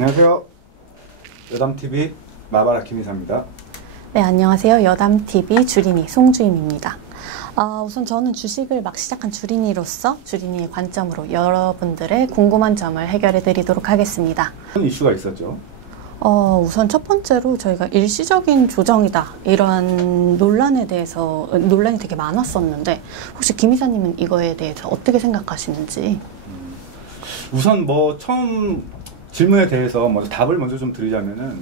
안녕하세요. 여담TV 마바라 김이사입니다. 네, 안녕하세요. 여담TV 주린이 송주임입니다. 우선 저는 주식을 막 시작한 주린이로서 주린이의 관점으로 여러분들의 궁금한 점을 해결해 드리도록 하겠습니다. 어떤 이슈가 있었죠? 우선 첫 번째로 저희가 일시적인 조정이다 이런 논란에 대해서 논란이 되게 많았었는데 혹시 김 이사님은 이거에 대해서 어떻게 생각하시는지? 우선 처음 질문에 대해서 먼저 답을 먼저 좀 드리자면은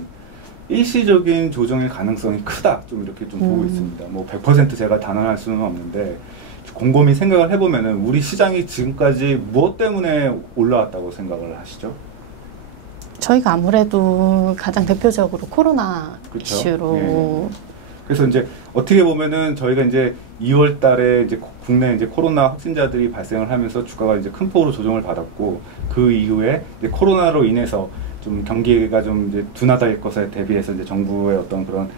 일시적인 조정의 가능성이 크다 좀 이렇게 좀 보고 있습니다. 100% 제가 단언할 수는 없는데 곰곰이 생각을 해보면은 우리 시장이 지금까지 무엇 때문에 올라왔다고 생각을 하시죠? 저희가 아무래도 가장 대표적으로 코로나 그렇죠? 이슈로. 예. 그래서 이제 어떻게 보면은 저희가 이제 2월 달에 이제 국내 이제 코로나 확진자들이 발생을 하면서 주가가 이제 큰 폭으로 조정을 받았고 그 이후에 이제 코로나로 인해서 좀 경기가 좀 이제 둔화될 것에 대비해서 이제 정부의 어떤 그런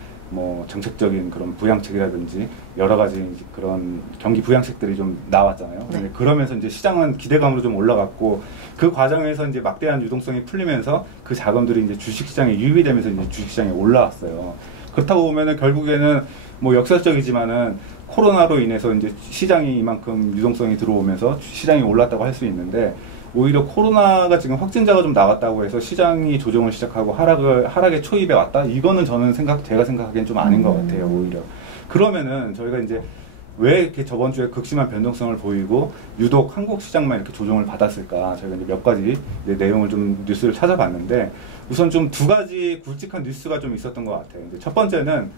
정책적인 그런 부양책이라든지 여러 가지 그런 경기 부양책들이 좀 나왔잖아요. 네. 그러면서 이제 시장은 기대감으로 좀 올라갔고 그 과정에서 이제 막대한 유동성이 풀리면서 그 자금들이 이제 주식시장에 유입이 되면서 이제 주식시장에 올라왔어요. 그렇다고 보면은 결국에는 역설적이지만은 코로나로 인해서 이제 시장이 이만큼 유동성이 들어오면서 시장이 올랐다고 할 수 있는데 오히려 코로나가 지금 확진자가 좀 나왔다고 해서 시장이 조정을 시작하고 하락의 초입에 왔다? 이거는 제가 생각하기엔 좀 아닌 것 같아요, 오히려. 그러면은 저희가 이제 왜 이렇게 저번 주에 극심한 변동성을 보이고 유독 한국 시장만 이렇게 조정을 받았을까? 저희가 이제 몇 가지 내용을 좀 뉴스를 찾아봤는데 우선 좀 두 가지 굵직한 뉴스가 좀 있었던 것 같아요. 이제 첫 번째는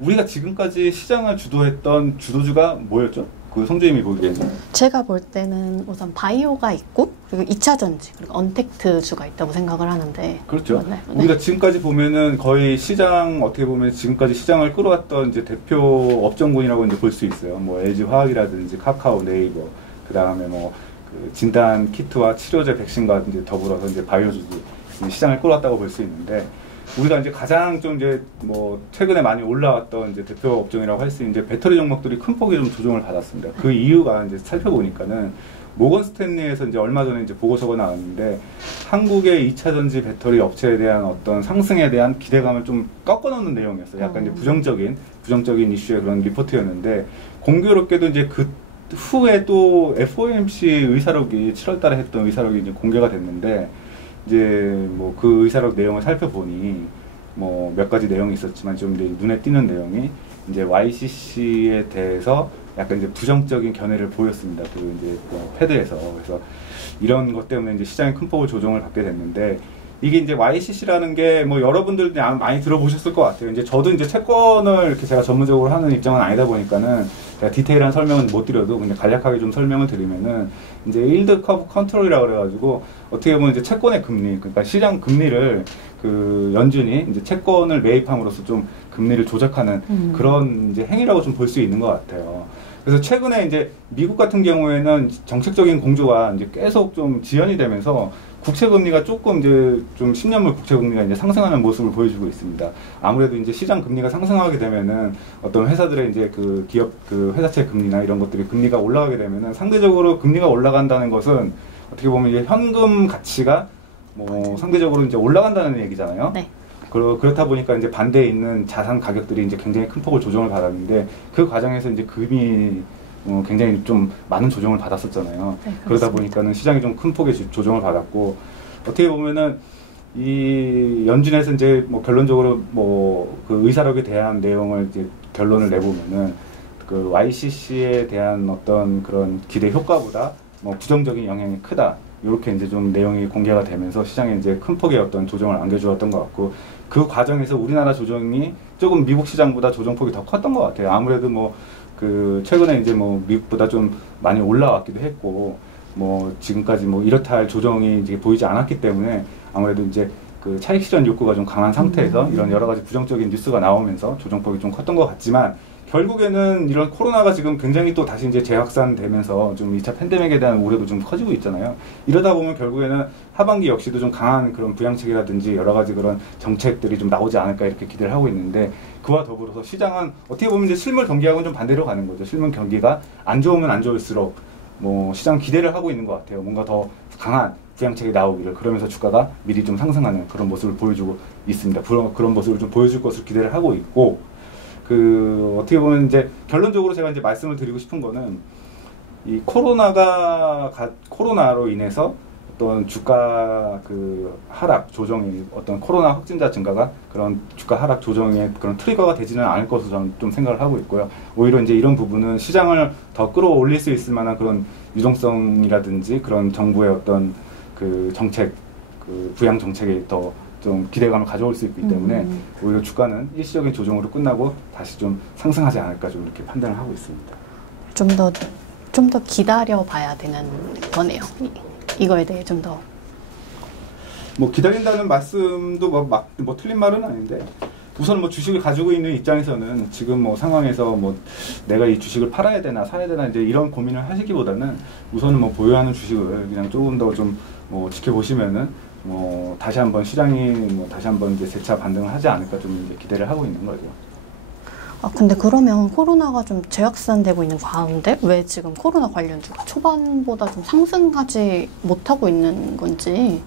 우리가 지금까지 시장을 주도했던 주도주가 뭐였죠? 그 송주임이 보기에는? 제가 볼 때는 우선 바이오가 있고 그리고 2차전지 그리고 언택트주가 있다고 생각을 하는데 그렇죠. 네. 우리가 지금까지 보면은 거의 어떻게 보면 지금까지 시장을 끌어왔던 이제 대표 업종군이라고 이제 볼 수 있어요. LG화학이라든지 카카오, 네이버, 그 다음에 그 진단 키트와 치료제 백신과 이제 더불어서 이제 바이오주도 시장을 끌어왔다고 볼 수 있는데 우리가 이제 가장 좀 최근에 많이 올라왔던 이제 대표 업종이라고 할 수 있는 이제 배터리 종목들이 큰 폭의 좀 조정을 받았습니다. 그 이유가 이제 살펴보니까는 모건 스탠리에서 이제 얼마 전에 이제 보고서가 나왔는데 한국의 2차 전지 배터리 업체에 대한 어떤 상승에 대한 기대감을 좀 꺾어놓는 내용이었어요. 약간 이제 부정적인 이슈의 그런 리포트였는데 공교롭게도 이제 그 후에 또 FOMC 의사록이 7월달에 했던 의사록이 이제 공개가 됐는데 이제 그 의사록 내용을 살펴보니 몇 가지 내용이 있었지만 좀 눈에 띄는 내용이 이제 YCC에 대해서 약간 이제 부정적인 견해를 보였습니다. 그 이제 패드에서. 그래서 이런 것 때문에 이제 시장이 큰 폭을 조정을 받게 됐는데 이게 이제 YCC라는 게 여러분들도 많이 들어보셨을 것 같아요. 이제 저도 이제 채권을 이렇게 제가 전문적으로 하는 입장은 아니다 보니까는 제가 디테일한 설명은 못 드려도 그냥 간략하게 좀 설명을 드리면은 이제 일드 커브 컨트롤이라고 그래가지고 어떻게 보면 이제 채권의 금리, 그러니까 시장 금리를 그 연준이 이제 채권을 매입함으로써 좀 금리를 조작하는 그런 이제 행위라고 좀 볼 수 있는 것 같아요. 그래서 최근에 이제 미국 같은 경우에는 정책적인 공조가 이제 계속 좀 지연이 되면서 국채금리가 조금 이제 좀 10년물 국채금리가 이제 상승하는 모습을 보여주고 있습니다. 아무래도 이제 시장 금리가 상승하게 되면은 어떤 회사들의 이제 그 기업 그 회사채 금리나 이런 것들이 금리가 올라가게 되면은 상대적으로 금리가 올라간다는 것은 어떻게 보면 이제 현금 가치가 상대적으로 이제 올라간다는 얘기잖아요. 네. 그렇다 보니까 이제 반대에 있는 자산 가격들이 이제 굉장히 큰 폭을 조정을 받았는데 그 과정에서 이제 금이 굉장히 좀 많은 조정을 받았었잖아요. 네, 그러다 보니까는 시장이 좀 큰 폭의 조정을 받았고 어떻게 보면은 이 연준에서 이제 결론적으로 그 의사록에 대한 내용을 이제 결론을 내보면은 그 YCC에 대한 어떤 그런 기대 효과보다 부정적인 영향이 크다. 이렇게 이제 좀 내용이 공개가 되면서 시장에 이제 큰 폭의 어떤 조정을 안겨주었던 것 같고 그 과정에서 우리나라 조정이 조금 미국 시장보다 조정폭이 더 컸던 것 같아요. 아무래도 그 최근에 이제 미국보다 좀 많이 올라왔기도 했고 지금까지 이렇다 할 조정이 이제 보이지 않았기 때문에 아무래도 이제 그 차익 실현 욕구가 좀 강한 상태에서 이런 여러 가지 부정적인 뉴스가 나오면서 조정폭이 좀 컸던 것 같지만 결국에는 이런 코로나가 지금 굉장히 또 다시 이제 재확산되면서 좀 2차 팬데믹에 대한 우려도 좀 커지고 있잖아요. 이러다 보면 결국에는 하반기 역시도 좀 강한 그런 부양책이라든지 여러 가지 그런 정책들이 좀 나오지 않을까 이렇게 기대를 하고 있는데 그와 더불어서 시장은 어떻게 보면 이제 실물 경기하고는 좀 반대로 가는 거죠. 실물 경기가 안 좋으면 안 좋을수록 시장 기대를 하고 있는 것 같아요. 뭔가 더 강한 부양책이 나오기를 그러면서 주가가 미리 좀 상승하는 그런 모습을 보여주고 있습니다. 그런 모습을 좀 보여줄 것으로 기대를 하고 있고 어떻게 보면 이제 결론적으로 제가 이제 말씀을 드리고 싶은 거는 이 코로나로 인해서 어떤 주가 하락 조정이 어떤 코로나 확진자 증가가 그런 주가 하락 조정의 그런 트리거가 되지는 않을 것으로 저는 좀 생각을 하고 있고요. 오히려 이제 이런 부분은 시장을 더 끌어올릴 수 있을 만한 그런 유동성이라든지 그런 정부의 어떤 정책, 부양 정책에 더 좀 기대감을 가져올 수 있기 때문에 오히려 주가는 일시적인 조정으로 끝나고 다시 좀 상승하지 않을까 좀 이렇게 판단을 하고 있습니다. 좀 더 기다려 봐야 되는 거네요. 이거에 대해 좀 더. 뭐 기다린다는 말씀도 뭐 틀린 말은 아닌데 우선 뭐 주식을 가지고 있는 입장에서는 지금 뭐 상황에서 뭐 내가 이 주식을 팔아야 되나 사야 되나 이제 이런 고민을 하시기보다는 우선은 뭐 보유하는 주식을 그냥 조금 더 좀 뭐 지켜보시면은 뭐 다시 한번 시장이 뭐 다시 한번 이제 재차 반등을 하지 않을까 좀 이제 기대를 하고 있는 거죠. 근데 그러면 코로나가 좀 재확산되고 있는 가운데 왜 지금 코로나 관련주가 초반보다 좀 상승하지 못하고 있는 건지.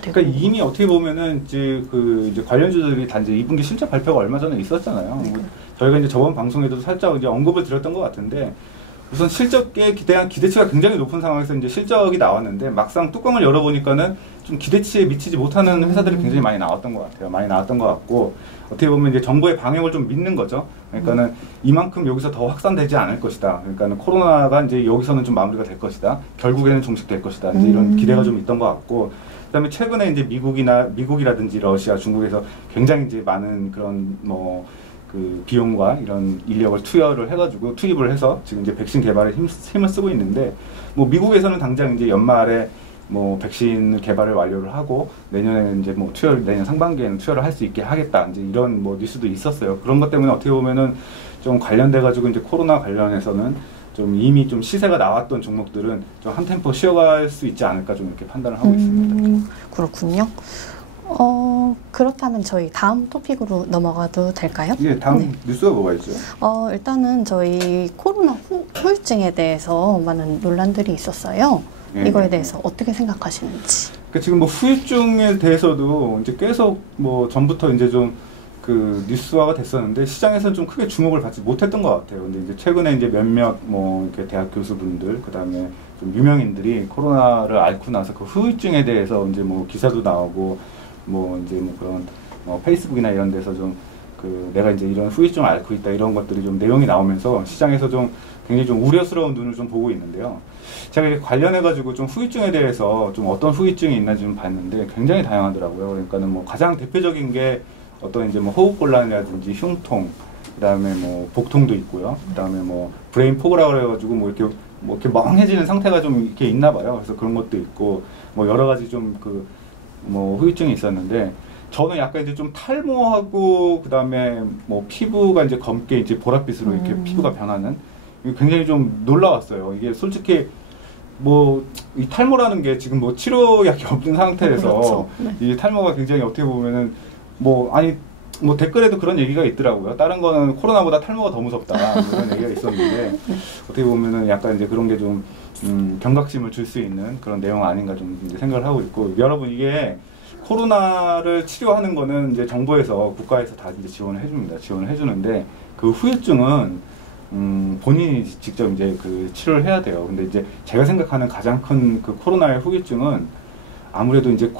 그러니까 이미 어떻게 보면은 이제 관련주들이 단지 2분기 실적 발표가 얼마 전에 있었잖아요. 뭐 저희가 이제 저번 방송에도 살짝 이제 언급을 드렸던 것 같은데 우선 실적에 대한 기대치가 굉장히 높은 상황에서 이제 실적이 나왔는데 막상 뚜껑을 열어보니까는 좀 기대치에 미치지 못하는 회사들이 굉장히 많이 나왔던 것 같아요. 많이 나왔던 것 같고 어떻게 보면 이제 정부의 방역을 좀 믿는 거죠. 그러니까는 이만큼 여기서 더 확산되지 않을 것이다. 그러니까는 코로나가 이제 여기서는 좀 마무리가 될 것이다. 결국에는 종식될 것이다. 이제 이런 기대가 좀 있던 것 같고 그다음에 최근에 이제 미국이라든지 러시아, 중국에서 굉장히 이제 많은 그런 비용과 이런 인력을 투입을 해서 지금 이제 백신 개발에 힘을 쓰고 있는데 뭐 미국에서는 당장 이제 연말에 뭐 백신 개발을 완료를 하고 내년에는 이제 뭐 내년 상반기에는 투여를 할 수 있게 하겠다 이제 이런 뭐 뉴스도 있었어요. 그런 것 때문에 어떻게 보면은 좀 관련돼 가지고 이제 코로나 관련해서는 좀 이미 좀 시세가 나왔던 종목들은 좀 한 템포 쉬어갈 수 있지 않을까 좀 이렇게 판단을 하고 있습니다. 그렇군요. 그렇다면 저희 다음 토픽으로 넘어가도 될까요? 예, 다음 뉴스가 뭐가 있죠? 일단은 저희 코로나 후유증에 대해서 많은 논란들이 있었어요. 이거에 대해서 어떻게 생각하시는지. 그러니까 지금 뭐 후유증에 대해서도 이제 계속 뭐 전부터 이제 좀 뉴스화가 됐었는데 시장에서는 좀 크게 주목을 받지 못했던 것 같아요. 근데 이제 최근에 이제 몇몇 뭐 이렇게 대학 교수분들 그다음에 좀 유명인들이 코로나를 앓고 나서 그 후유증에 대해서 이제 뭐 기사도 나오고 뭐 이제 뭐 그런 페이스북이나 이런 데서 좀 내가 이제 이런 후유증을 앓고 있다 이런 것들이 좀 내용이 나오면서 시장에서 좀 굉장히 좀 우려스러운 눈을 좀 보고 있는데요. 제가 관련해가지고 좀 후유증에 대해서 좀 어떤 후유증이 있나 좀 봤는데 굉장히 다양하더라고요. 그러니까는 뭐 가장 대표적인 게 어떤 이제 뭐 호흡곤란이라든지 흉통, 그다음에 뭐 복통도 있고요. 그다음에 뭐 브레인 포그라 그래가지고 뭐 이렇게 멍해지는 상태가 좀 이렇게 있나 봐요. 그래서 그런 것도 있고 뭐 여러 가지 좀 뭐 후유증이 있었는데 저는 약간 이제 좀 탈모하고 그다음에 뭐 피부가 이제 검게 이제 보랏빛으로 이렇게 피부가 변하는 굉장히 좀 놀라웠어요. 이게 솔직히 뭐 이 탈모라는 게 지금 뭐 치료약이 없는 상태에서 그렇죠. 네. 이 탈모가 굉장히 어떻게 보면은 뭐 댓글에도 그런 얘기가 있더라고요. 다른 거는 코로나보다 탈모가 더 무섭다 그런 얘기가 있었는데 어떻게 보면은 약간 이제 그런 게 좀 경각심을 줄 수 있는 그런 내용 아닌가 좀 이제 생각을 하고 있고 여러분 이게 코로나를 치료하는 거는 이제 정부에서 국가에서 다 이제 지원을 해줍니다. 지원을 해주는데 그 후유증은 본인이 직접 이제 치료를 해야 돼요. 근데 이제 제가 생각하는 가장 큰 코로나의 후유증은 아무래도 이제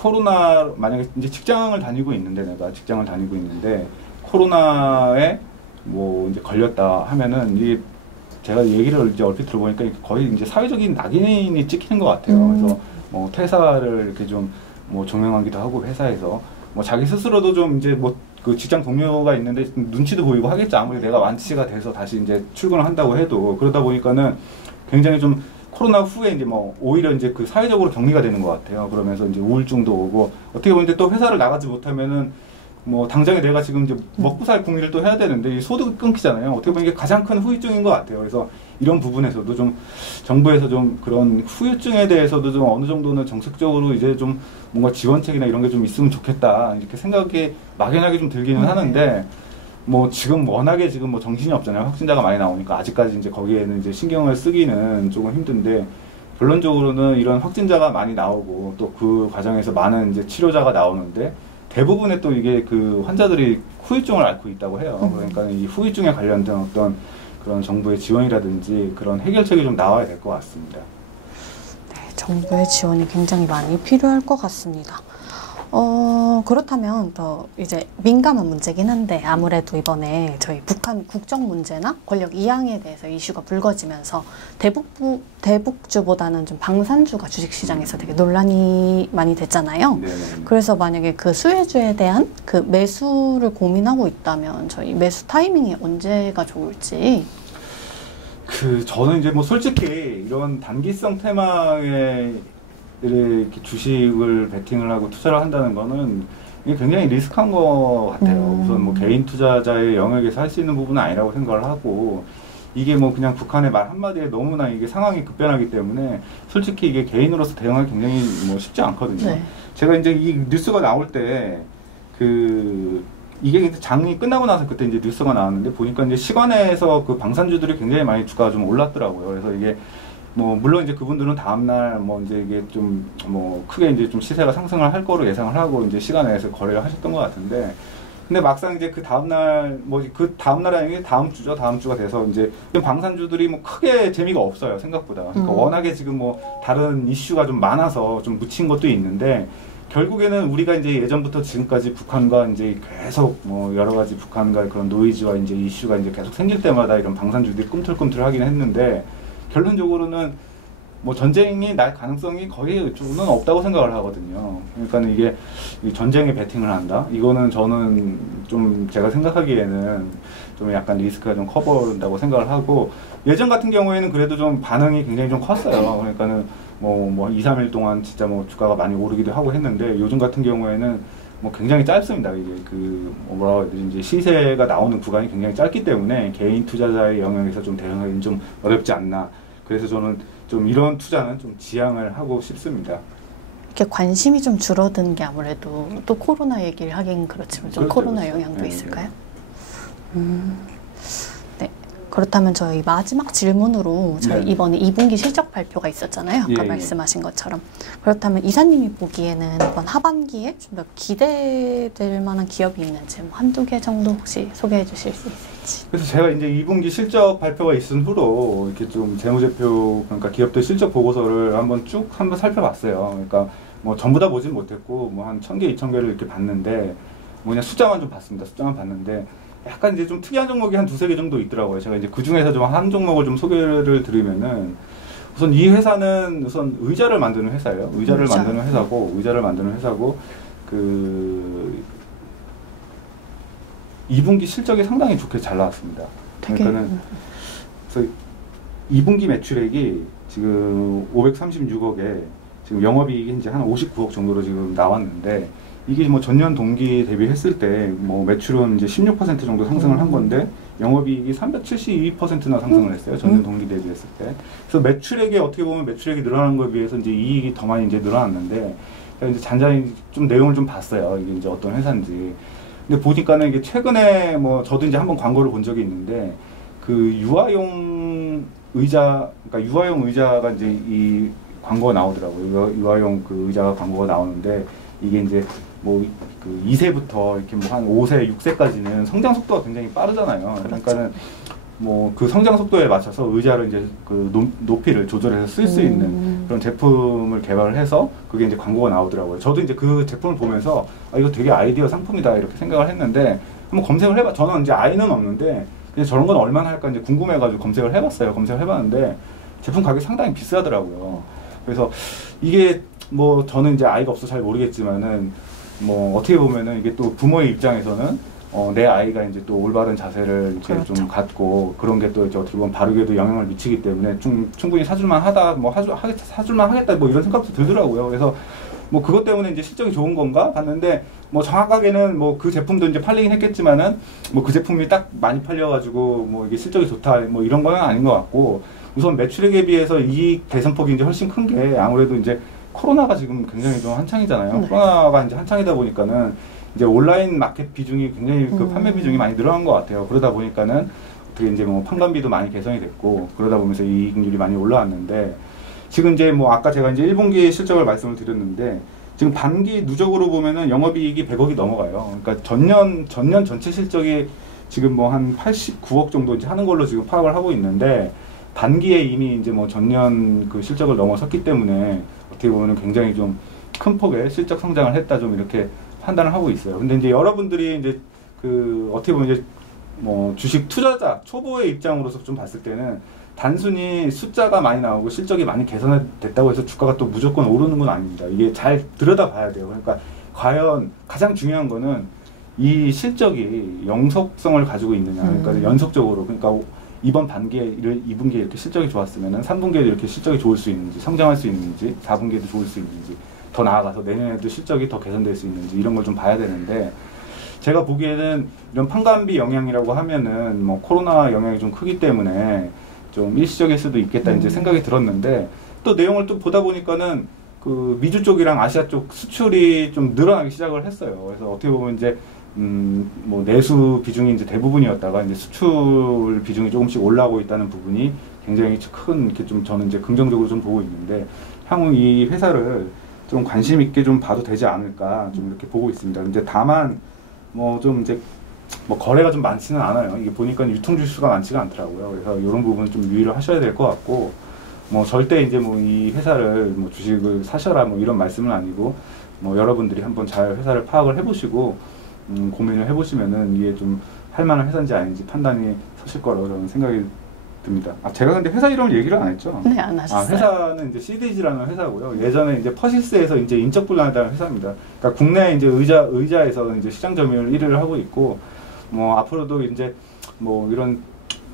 만약에 이제 직장을 다니고 있는데 코로나에 뭐 이제 걸렸다 하면은 이게 제가 얘기를 이제 얼핏 들어보니까 거의 이제 사회적인 낙인이 찍히는 것 같아요. 그래서 뭐 퇴사를 이렇게 좀 뭐 종용하기도 하고 회사에서 뭐 자기 스스로도 좀 이제 뭐 직장 동료가 있는데 눈치도 보이고 하겠죠. 아무리 내가 완치가 돼서 다시 이제 출근을 한다고 해도 그러다 보니까는 굉장히 좀 코로나 후에 이제 뭐 오히려 이제 사회적으로 격리가 되는 것 같아요. 그러면서 이제 우울증도 오고 어떻게 보면 또 회사를 나가지 못하면은 뭐 당장에 내가 지금 이제 먹고 살 궁리를 또 해야 되는데 이 소득이 끊기잖아요. 어떻게 보면 이게 가장 큰 후유증인 것 같아요. 그래서 이런 부분에서도 좀 정부에서 좀 그런 후유증에 대해서도 좀 어느 정도는 정책적으로 이제 좀 뭔가 지원책이나 이런 게 좀 있으면 좋겠다 이렇게 생각이 막연하게 좀 들기는 하는데 뭐 지금 워낙에 지금 뭐 정신이 없잖아요. 확진자가 많이 나오니까 아직까지 이제 거기에는 이제 신경을 쓰기는 조금 힘든데 결론적으로는 이런 확진자가 많이 나오고 또 그 과정에서 많은 이제 치료자가 나오는데 대부분의 또 이게 그 환자들이 후유증을 앓고 있다고 해요. 그러니까 이 후유증에 관련된 어떤 그런 정부의 지원이라든지 그런 해결책이 좀 나와야 될 것 같습니다. 네, 정부의 지원이 굉장히 많이 필요할 것 같습니다. 그렇다면 더 이제 민감한 문제긴 한데 아무래도 이번에 저희 북한 국정 문제나 권력 이양에 대해서 이슈가 불거지면서 대북주보다는 좀 방산주가 주식시장에서 되게 논란이 많이 됐잖아요. 네네. 그래서 만약에 그 수혜주에 대한 그 매수를 고민하고 있다면 저희 매수 타이밍이 언제가 좋을지. 저는 이제 뭐 솔직히 이런 단기성 테마에 이렇게 주식을 베팅을 하고 투자를 한다는 거는 이게 굉장히 리스크한 것 같아요. 우선 뭐 개인 투자자의 영역에서 할 수 있는 부분은 아니라고 생각을 하고 이게 뭐 그냥 북한의 말 한마디에 너무나 이게 상황이 급변하기 때문에 솔직히 이게 개인으로서 대응하기 굉장히 뭐 쉽지 않거든요. 네. 제가 이제 이 뉴스가 나올 때 이게 장이 끝나고 나서 그때 이제 뉴스가 나왔는데 보니까 이제 시간에서 그 방산주들이 굉장히 많이 주가가 좀 올랐더라고요. 그래서 이게 뭐 물론 이제 그분들은 다음날 뭐 이제 이게 좀 뭐 크게 이제 좀 시세가 상승을 할 거로 예상을 하고 이제 시간에서 거래를 하셨던 것 같은데 근데 막상 이제 그 다음날 뭐 그 다음날이 아니고 다음 주죠. 다음 주가 돼서 이제 방산주들이 뭐 크게 재미가 없어요. 생각보다. 그러니까 워낙에 지금 뭐 다른 이슈가 좀 많아서 좀 묻힌 것도 있는데 결국에는 우리가 이제 예전부터 지금까지 북한과 이제 계속 뭐 여러 가지 북한과 그런 노이즈와 이제 이슈가 이제 계속 생길 때마다 이런 방산주들이 꿈틀꿈틀 하긴 했는데 결론적으로는 뭐 전쟁이 날 가능성이 거의 저는 없다고 생각을 하거든요. 그러니까 이게 전쟁에 베팅을 한다? 이거는 저는 좀 제가 생각하기에는 좀 약간 리스크가 좀 커 보인다고 생각을 하고 예전 같은 경우에는 그래도 좀 반응이 굉장히 좀 컸어요. 그러니까는 뭐 2, 3일 동안 진짜 뭐 주가가 많이 오르기도 하고 했는데 요즘 같은 경우에는 뭐 굉장히 짧습니다. 이게 뭐라고 해야 되지? 이제 시세가 나오는 구간이 굉장히 짧기 때문에 개인 투자자의 영역에서 좀 대응하기는 좀 어렵지 않나. 그래서 저는 좀 이런 투자는 좀 지양을 하고 싶습니다. 이렇게 관심이 좀 줄어든 게 아무래도 또 코로나 얘기를 하긴 그렇지만 좀 그렇죠, 코로나 그렇죠. 영향도 네, 있을까요? 네. 그렇다면 저희 마지막 질문으로 저희 네. 이번에 2분기 실적 발표가 있었잖아요. 아까 예, 말씀하신 것처럼. 그렇다면 이사님이 보기에는 이번 하반기에 좀 더 기대될 만한 기업이 있는지 뭐 한두 개 정도 혹시 소개해 주실 수 있을지. 그래서 제가 이제 2분기 실적 발표가 있은 후로 이렇게 좀 재무제표 그러니까 기업들 실적 보고서를 한번 살펴봤어요. 그러니까 뭐 전부 다 보진 못했고 뭐 한 1000개, 2000개를 이렇게 봤는데 그냥 숫자만 좀 봤습니다. 숫자만 봤는데 약간 이제 좀 특이한 종목이 한 두세 개 정도 있더라고요. 제가 이제 그 중에서 좀 한 종목을 좀 소개를 드리면은 우선 이 회사는 우선 의자를 만드는 회사예요. 의자를 만드는 회사고 그 2분기 실적이 상당히 좋게 잘 나왔습니다. 그러니까는 그래서 2분기 매출액이 지금 536억에 지금 영업이익이 이제 한 59억 정도로 지금 나왔는데 이게 뭐 전년 동기 대비했을 때 뭐 매출은 이제 16% 정도 상승을 한 건데 영업이익이 372%나 상승을 했어요. 전년 동기 대비했을 때. 그래서 매출액이 어떻게 보면 매출액이 늘어나는 것에 비해서 이제 이익이 더 많이 이제 늘어났는데 이제 잔잔히 좀 내용을 좀 봤어요. 이게 이제 어떤 회사인지. 근데 보니까는 이게 최근에 뭐 저도 이제 한번 광고를 본 적이 있는데 그 유아용 의자, 그러니까 유아용 의자가 이제 이 광고가 나오더라고요. 유아용 그 의자가 광고가 나오는데 이게 이제 뭐 그 2세부터 이렇게 뭐 한 5세, 6세까지는 성장 속도가 굉장히 빠르잖아요. 그러니까는 뭐 그 성장 속도에 맞춰서 의자를 이제 그 높이를 조절해서 쓸 수 있는 그런 제품을 개발을 해서 그게 이제 광고가 나오더라고요. 저도 이제 그 제품을 보면서 아, 이거 되게 아이디어 상품이다 이렇게 생각을 했는데 한번 검색을 해봐. 저는 이제 아이는 없는데 그냥 저런 건 얼마나 할까 이제 궁금해가지고 검색을 해봤어요. 검색을 해봤는데 제품 가격이 상당히 비싸더라고요. 그래서 이게 뭐 저는 이제 아이가 없어서 잘 모르겠지만은 뭐 어떻게 보면은 이게 또 부모의 입장에서는 내 아이가 이제 또 올바른 자세를 이제 그렇죠. 좀 갖고 그런 게 또 이제 어떻게 보면 바르게도 영향을 미치기 때문에 충분히 사줄만 하다, 뭐 사줄만 하겠다, 뭐 이런 생각도 들더라고요. 그래서 뭐 그것 때문에 이제 실적이 좋은 건가 봤는데 뭐 정확하게는 뭐 그 제품도 이제 팔리긴 했겠지만은 뭐 그 제품이 딱 많이 팔려가지고 뭐 이게 실적이 좋다, 뭐 이런 거는 아닌 것 같고 우선 매출액에 비해서 이익 개선폭이 이제 훨씬 큰 게 아무래도 이제 코로나가 지금 굉장히 좀 한창이잖아요. 네. 코로나가 이제 한창이다 보니까는 이제 온라인 마켓 비중이 굉장히 그 판매 비중이 많이 늘어난 것 같아요. 그러다 보니까는 어떻게 이제 뭐 판관비도 많이 개선이 됐고 그러다 보면서 이익률이 많이 올라왔는데 지금 이제 뭐 아까 제가 이제 1분기 실적을 말씀을 드렸는데 지금 반기 누적으로 보면은 영업이익이 100억이 넘어가요. 그러니까 전년 전체 실적이 지금 뭐 한 89억 정도 이제 하는 걸로 지금 파악을 하고 있는데 반기에 이미 이제 뭐 전년 그 실적을 넘어섰기 때문에 어떻게 보면은 굉장히 좀 큰 폭의 실적 성장을 했다 좀 이렇게 판단을 하고 있어요. 근데 이제 여러분들이 이제 그 어떻게 보면 이제 뭐 주식 투자자 초보의 입장으로서 좀 봤을 때는 단순히 숫자가 많이 나오고 실적이 많이 개선됐다고 해서 주가가 또 무조건 오르는 건 아닙니다. 이게 잘 들여다봐야 돼요. 그러니까 과연 가장 중요한 거는 이 실적이 영속성을 가지고 있느냐. 그러니까 연속적으로 그러니까 이번 반기에 2분기에 이렇게 실적이 좋았으면은 3분기에도 이렇게 실적이 좋을 수 있는지, 성장할 수 있는지, 4분기에도 좋을 수 있는지, 더 나아가서 내년에도 실적이 더 개선될 수 있는지 이런 걸 좀 봐야 되는데 제가 보기에는 이런 판관비 영향이라고 하면은 뭐 코로나 영향이 좀 크기 때문에 좀 일시적일 수도 있겠다 이제 생각이 들었는데 또 내용을 또 보다 보니까는 그 미주 쪽이랑 아시아 쪽 수출이 좀 늘어나기 시작을 했어요. 그래서 어떻게 보면 이제 뭐 내수 비중이 이제 대부분이었다가 이제 수출 비중이 조금씩 올라오고 있다는 부분이 굉장히 큰 이렇게 좀 저는 이제 긍정적으로 좀 보고 있는데 향후 이 회사를 좀 관심 있게 좀 봐도 되지 않을까 좀 이렇게 보고 있습니다. 근데 다만 뭐 좀 이제 뭐 거래가 좀 많지는 않아요. 이게 보니까 유통 주수가 많지가 않더라고요. 그래서 이런 부분 좀 유의를 하셔야 될 것 같고 뭐 절대 이제 뭐 이 회사를 뭐 주식을 사셔라 뭐 이런 말씀은 아니고 뭐 여러분들이 한번 잘 회사를 파악을 해보시고 고민을 해보시면은 이게 좀 할만한 회사인지 아닌지 판단이 서실 거라고 저는 생각이 듭니다. 아, 제가 근데 회사 이름을 얘기를 안 했죠? 네, 안 하셨어요. 회사는 이제 CDG라는 회사고요. 예전에 이제 퍼시스에서 이제 인적불란하다는 회사입니다. 그러니까 국내 이제 의자에서 이제 시장 점유율 1위를 하고 있고, 뭐 앞으로도 이제 뭐 이런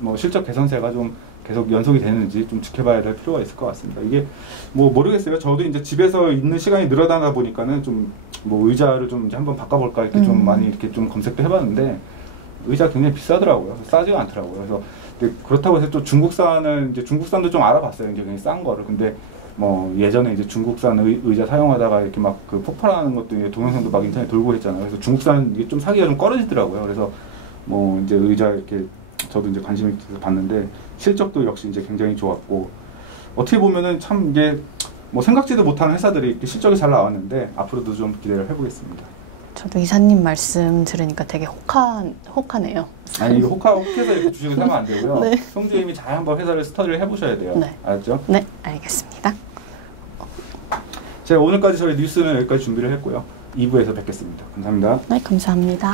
뭐 실적 개선세가 좀 계속 연속이 되는지 좀 지켜봐야 될 필요가 있을 것 같습니다. 이게 뭐 모르겠어요. 저도 이제 집에서 있는 시간이 늘어나다 보니까는 좀 뭐 의자를 좀 이제 한번 바꿔볼까 이렇게 좀 많이 이렇게 좀 검색도 해봤는데 의자 굉장히 비싸더라고요. 싸지가 않더라고요. 그래서 근데 그렇다고 해서 또 중국산을 이제 중국산도 좀 알아봤어요. 이제 굉장히 싼 거를. 근데 뭐 예전에 이제 중국산 의자 사용하다가 이렇게 막 그 폭발하는 것도 이제 동영상도 막 인터넷 돌고 했잖아요. 그래서 중국산 이게 좀 사기가 좀 꺼려지더라고요. 그래서 뭐 이제 의자 이렇게 저도 이제 관심이 있어서 봤는데 실적도 역시 이제 굉장히 좋았고 어떻게 보면은 참 이게 뭐 생각지도 못한 회사들이 이렇게 실적이 잘 나왔는데 앞으로도 좀 기대를 해보겠습니다. 저도 이사님 말씀 들으니까 되게 혹하네요. 아니 이거 혹해서 이렇게 주식을 사면 안 되고요. 네. 송주임이 잘 한번 회사를 스터디를 해보셔야 돼요. 네. 알았죠? 네, 알겠습니다. 제가 오늘까지 저희 뉴스는 여기까지 준비를 했고요. 2부에서 뵙겠습니다. 감사합니다. 네, 감사합니다.